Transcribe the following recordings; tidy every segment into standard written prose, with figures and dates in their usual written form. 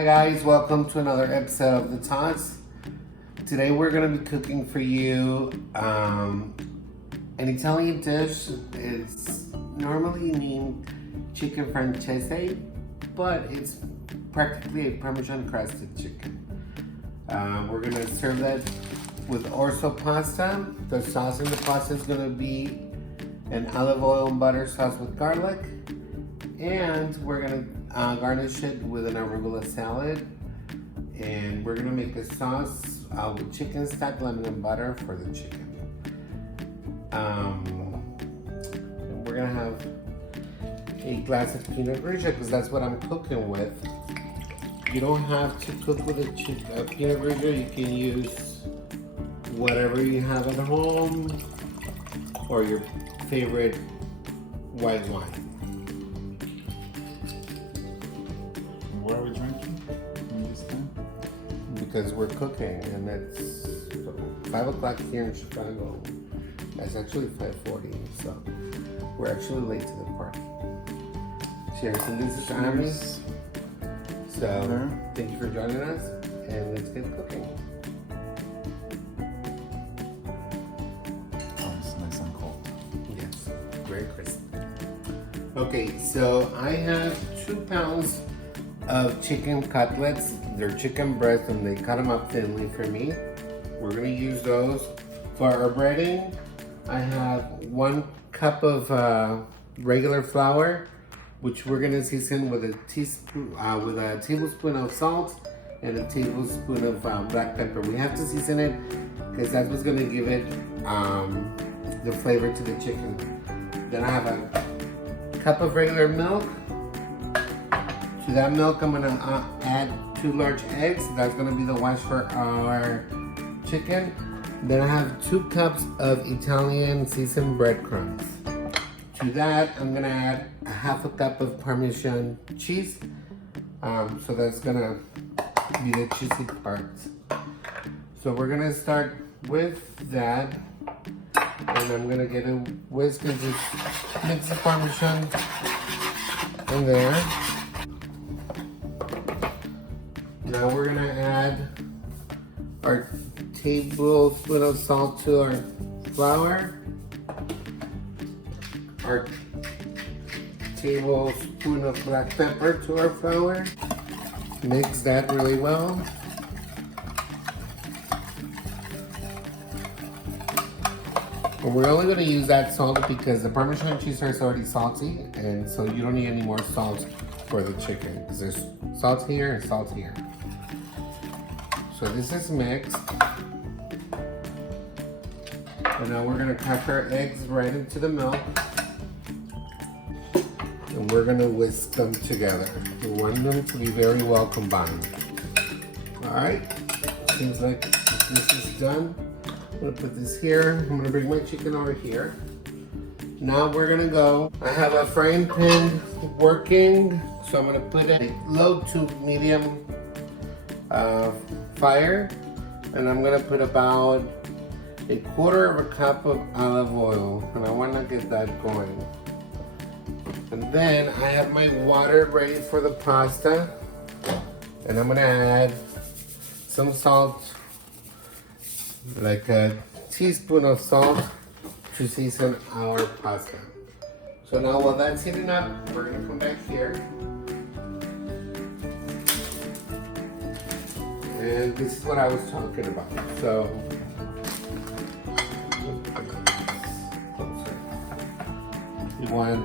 Hi guys, welcome to another episode of The Tots. Today we're going to be cooking for you an Italian dish. It's normally named chicken francese, but it's practically a Parmesan crusted chicken. We're going to serve that with Orzo pasta. The sauce in the pasta is going to be an olive oil and butter sauce with garlic. And we're going to garnish it with an arugula salad. And we're going to make a sauce with chicken stock, lemon, and butter for the chicken. And we're going to have a glass of Pinot Grigio because that's what I'm cooking with. You don't have to cook with a Pinot Grigio. You can use whatever you have at home or your favorite white wine. What are we drinking in this time? Because we're cooking and it's 5 o'clock here in Chicago. It's actually 5:40, so we're actually late to the party. Cheers, and this is Army. So thank you for joining us, and let's get cooking. Oh, it's nice and cold. Yes, very crisp. Okay, so I have 2 pounds of chicken cutlets. They're chicken breasts and they cut them up thinly for me. We're gonna use those. For our breading, I have 1 cup of regular flour, which we're gonna season with a tablespoon of salt and a tablespoon of black pepper. We have to season it because that's what's gonna give it the flavor to the chicken. Then I have a cup of regular milk. To that milk, I'm gonna add 2 large eggs. That's gonna be the wash for our chicken. Then I have 2 cups of Italian seasoned breadcrumbs. To that, I'm gonna add a half a cup of Parmesan cheese. So that's gonna be the cheesy parts. So we're gonna start with that. And I'm gonna get a whisk and just mix the Parmesan in there. Now we're gonna add our tablespoon of salt to our flour, our tablespoon of black pepper to our flour. Mix that really well. And we're only gonna use that salt because the Parmesan cheese is already salty, and so you don't need any more salt for the chicken because there's salt here and salt here. So this is mixed. And now we're gonna crack our eggs right into the milk. And we're gonna whisk them together. We want them to be very well combined. All right, seems like this is done. I'm gonna put this here. I'm gonna bring my chicken over here. Now we're gonna go. I have a frying pan working, so I'm gonna put a low to medium fire, and I'm gonna put about 1/4 cup of olive oil, and I wanna get that going. And then I have my water ready for the pasta, and I'm gonna add some salt, like a teaspoon of salt to season our pasta. So now while that's heating up, we're gonna come back here. And this is what I was talking about. So, you want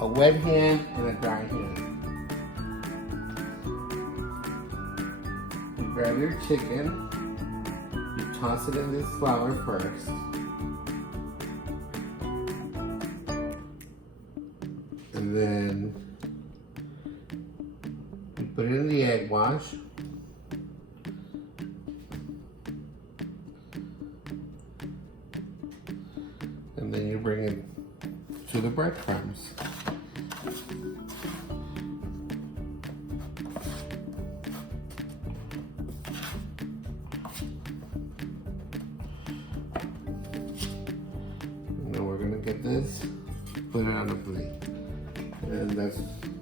a wet hand and a dry hand. You grab your chicken, you toss it in this flour first. And then you put it in the egg wash. And then you bring it to the breadcrumbs. And then we're gonna get this, put it on a plate. And that's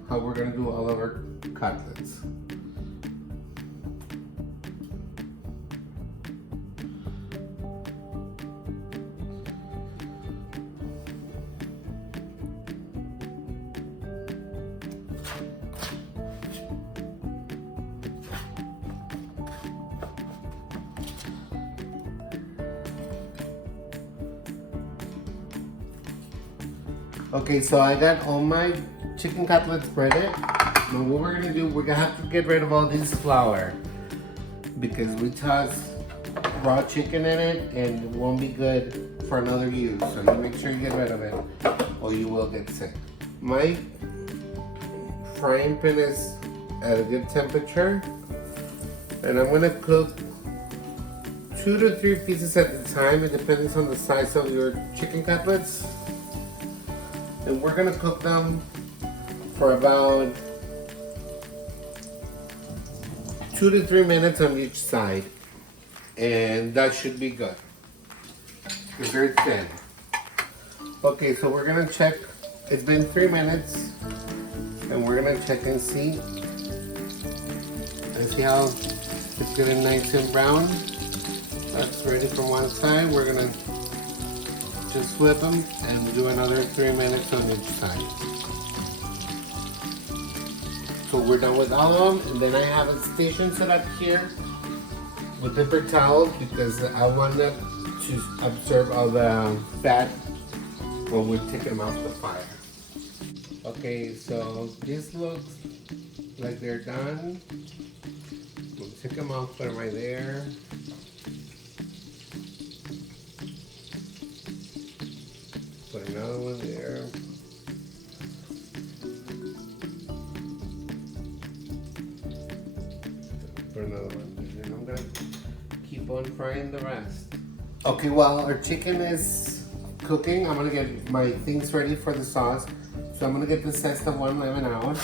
how we're gonna do all of our cutlets. Okay, so I got all my chicken cutlets breaded. Now what we're gonna do, we're gonna have to get rid of all this flour because we toss raw chicken in it and it won't be good for another use. So you make sure you get rid of it or you will get sick. My frying pan is at a good temperature and I'm gonna cook 2 to 3 pieces at a time. It depends on the size of your chicken cutlets. And we're gonna cook them for about 2 to 3 minutes on each side. And that should be good. Because they're thin. Okay, so we're gonna check. It's been 3 minutes. And we're gonna check and see. And see how it's getting nice and brown. That's ready from one side. We're gonna just flip them and do another 3 minutes on each side. So we're done with all of them, and then I have a station set up here with paper towels because I want it to absorb all the fat when we're taking them off the fire. Okay, so this looks like they're done. We'll take them off, put them right there. Put another one there. Put another one there. And I'm gonna keep on frying the rest. Okay, while our chicken is cooking, I'm gonna get my things ready for the sauce. So I'm gonna get the zest of 1 lemon out.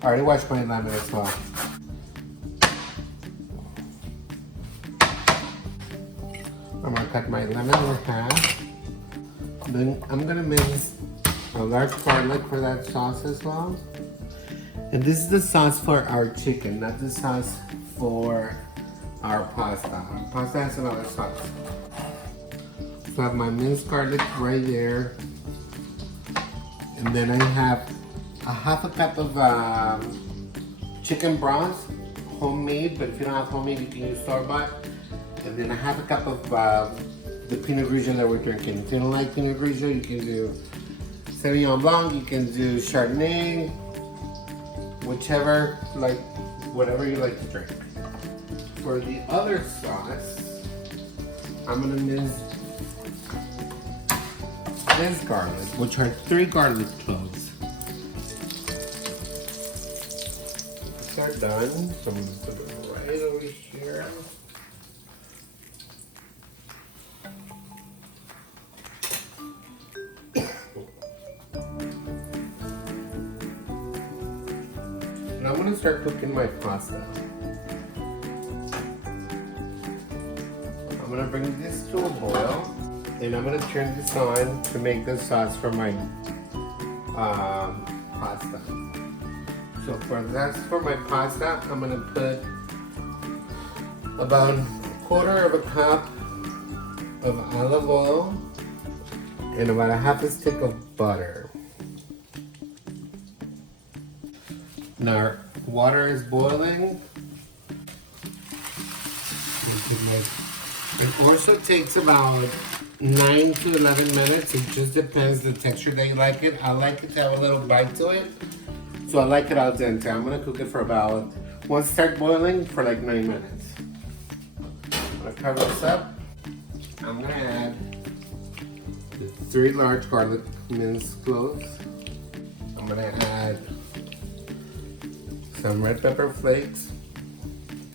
I already washed my lemon as well. I'm gonna cut my lemon in half. Then I'm gonna mince a large garlic for that sauce as well. And this is the sauce for our chicken, not the sauce for our pasta. Our pasta has another sauce. So I have my minced garlic right there. And then I have a half a cup of chicken broth, homemade, but if you don't have homemade, you can use store-bought. And then a half a cup of the Pinot Grigio that we're drinking. If you don't like Pinot Grigio, you can do Sauvignon Blanc, you can do Chardonnay, whichever, like, whatever you like to drink. For the other sauce, I'm gonna mince this garlic, which are 3 garlic cloves. These are done, so I'm gonna put them right over here. And I'm gonna start cooking my pasta. I'm gonna bring this to a boil, and I'm gonna turn this on to make the sauce for my pasta. So for my pasta, I'm gonna put about 1/4 of a cup of olive oil and about a half a stick of butter. Now our water is boiling. It also takes about 9 to 11 minutes. It just depends the texture that you like it. I like it to have a little bite to it. So I like it al dente. I'm gonna cook it for about, once it starts boiling, for like 9 minutes. I'm gonna cover this up. I'm gonna add the 3 large garlic minced cloves. I'm gonna add some red pepper flakes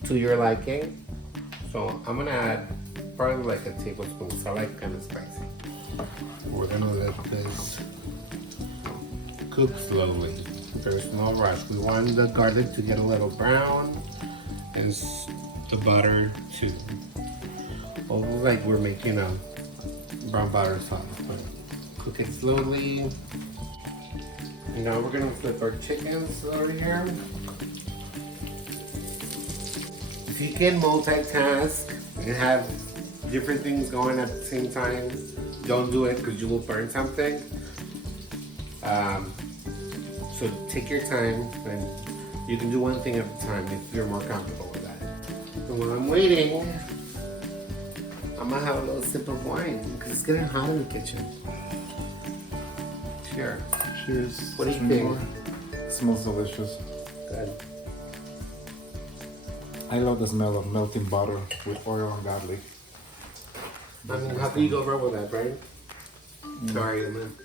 to your liking. So I'm gonna add probably like a tablespoon, so I like kind of spicy. We're gonna let this cook slowly. There's no rush. We want the garlic to get a little brown and the butter too. Almost like we're making a brown butter sauce, but cook it slowly. Now we're gonna flip our chickens over here. If you can multitask and have different things going at the same time, don't do it because you will burn something. So take your time and you can do one thing at a time if you're more comfortable with that. And while I'm waiting, I'm gonna have a little sip of wine because it's getting hot in the kitchen. Here. Cheers. What do you Some think? more. Smells delicious. Good. I love the smell of melting butter with oil and garlic. I mean, how do you go over with that, Brian? Sorry, man.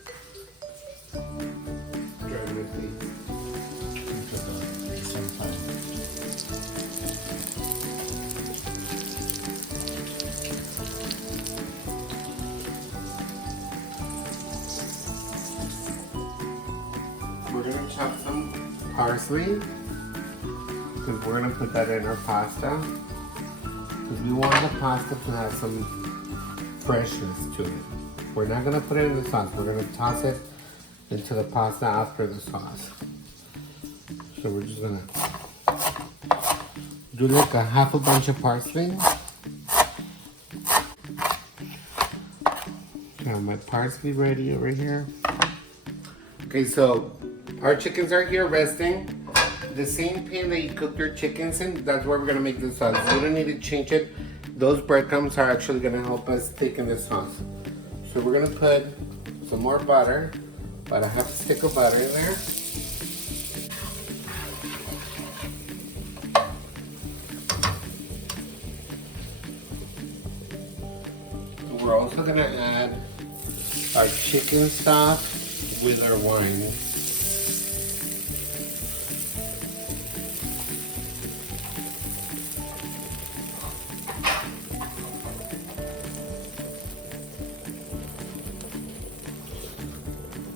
Driving with these. At the same time. We're gonna chop some parsley because we're gonna put that in our pasta because we want the pasta to have some freshness to it. We're not gonna put it in the sauce. We're gonna toss it into the pasta after the sauce. So we're just gonna do like a half a bunch of parsley. Got my parsley ready over here. Okay, so our chickens are here resting. The same pan that you cooked your chickens in, that's where we're gonna make the sauce. You don't need to change it. Those breadcrumbs are actually gonna help us thicken the sauce. So we're gonna put some more butter, about a half a stick of butter in there. We're also gonna add our chicken stock with our wine.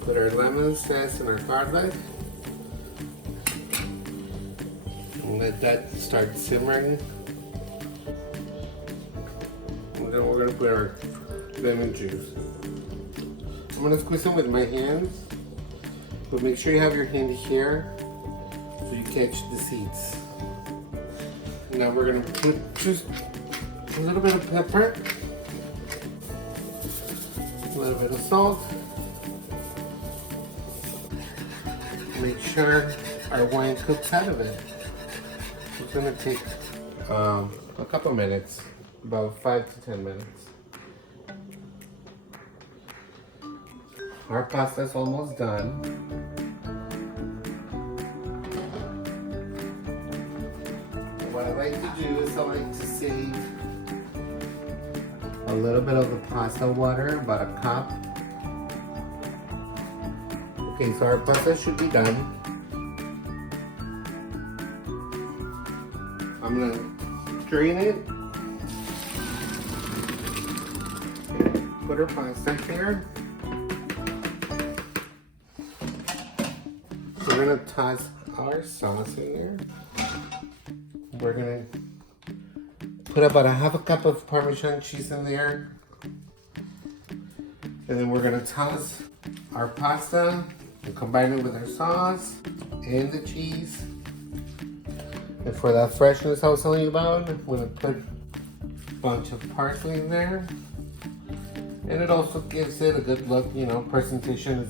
Put our lemon zest and our garlic. And let that start simmering. And then we're gonna put our lemon juice. I'm gonna squeeze them with my hands, but make sure you have your hand here so you catch the seeds. Now we're gonna put just a little bit of pepper, a little bit of salt. Make sure our wine cooks out of it. It's gonna take a couple minutes, about 5 to 10 minutes. Our pasta's almost done. What I like to do is I like to save a little bit of the pasta water, about a cup. Okay, so our pasta should be done. I'm gonna drain it. Put our pasta here. We're gonna toss our sauce in there. We're gonna put about a half a cup of Parmesan cheese in there. And then we're gonna toss our pasta and combine it with our sauce and the cheese. And for that freshness I was telling you about, I'm gonna put a bunch of parsley in there. And it also gives it a good look, you know, presentation is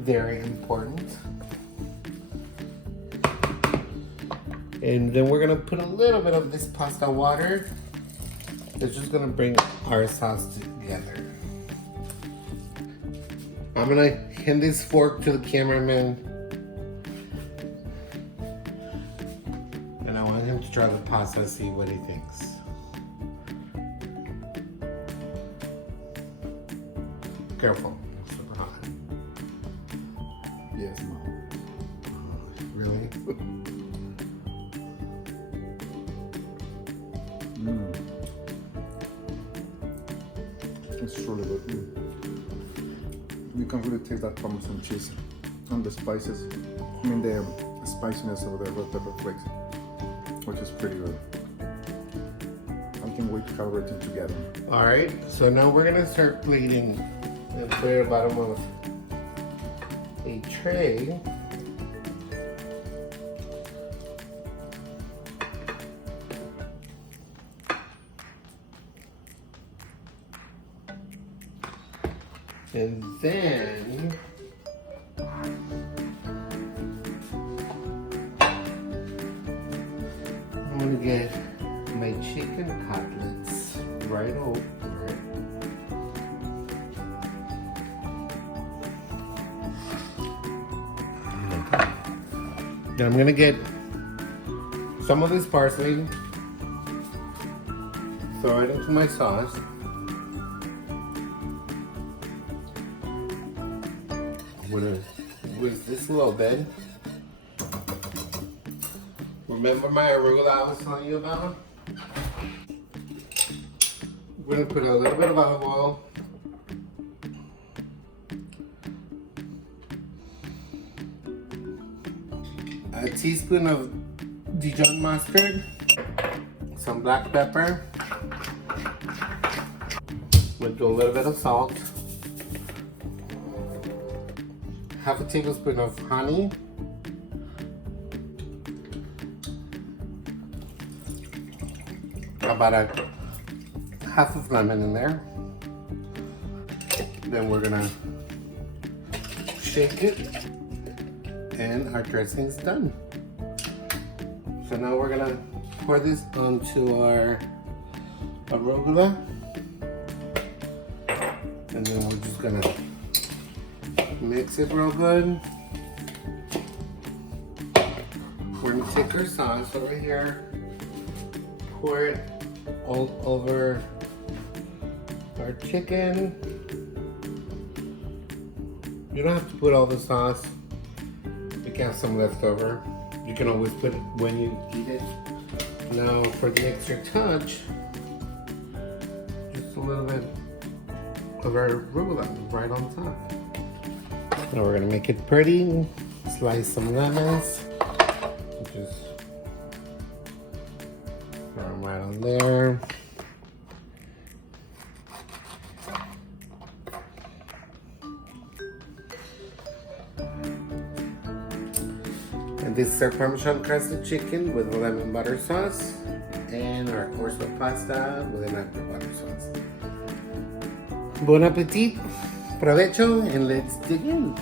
very important. And then we're gonna put a little bit of this pasta water. It's just gonna bring our sauce together. I'm gonna hand this fork to the cameraman. And I want him to try the pasta and see what he thinks. Careful, it's super hot. Yes, Mom. Really? It's really good. You can really taste that Parmesan cheese and the spices. I mean the spiciness of the red pepper flakes, which is pretty good. I can't wait to calibrate them together. Alright, so now we're gonna start plating and put it at the bottom of a tray. And then I'm gonna get my chicken cutlets right over it. Then I'm gonna get some of this parsley, throw it into my sauce. I'm gonna whisk this a little bit. Remember my arugula I was telling you about? We're gonna put a little bit of olive oil. A teaspoon of Dijon mustard. Some black pepper. We'll do a little bit of salt. Half a tablespoon of honey. About a half of lemon in there. Then we're gonna shake it, and our dressing's done. So now we're gonna pour this onto our arugula, and then we're just gonna mix it real good. We're gonna take our sauce over here, pour it all over our chicken. You don't have to put all the sauce. You can have some left over. You can always put it when you eat it. Now for the extra touch, just a little bit of our arugula right on top. Now we're gonna make it pretty. Slice some lemons. Just throw them right on there. And this is our Parmesan crusted chicken with a lemon butter sauce, and our Orzo pasta with an apple butter sauce. Bon appetit, provecho, and let's dig in.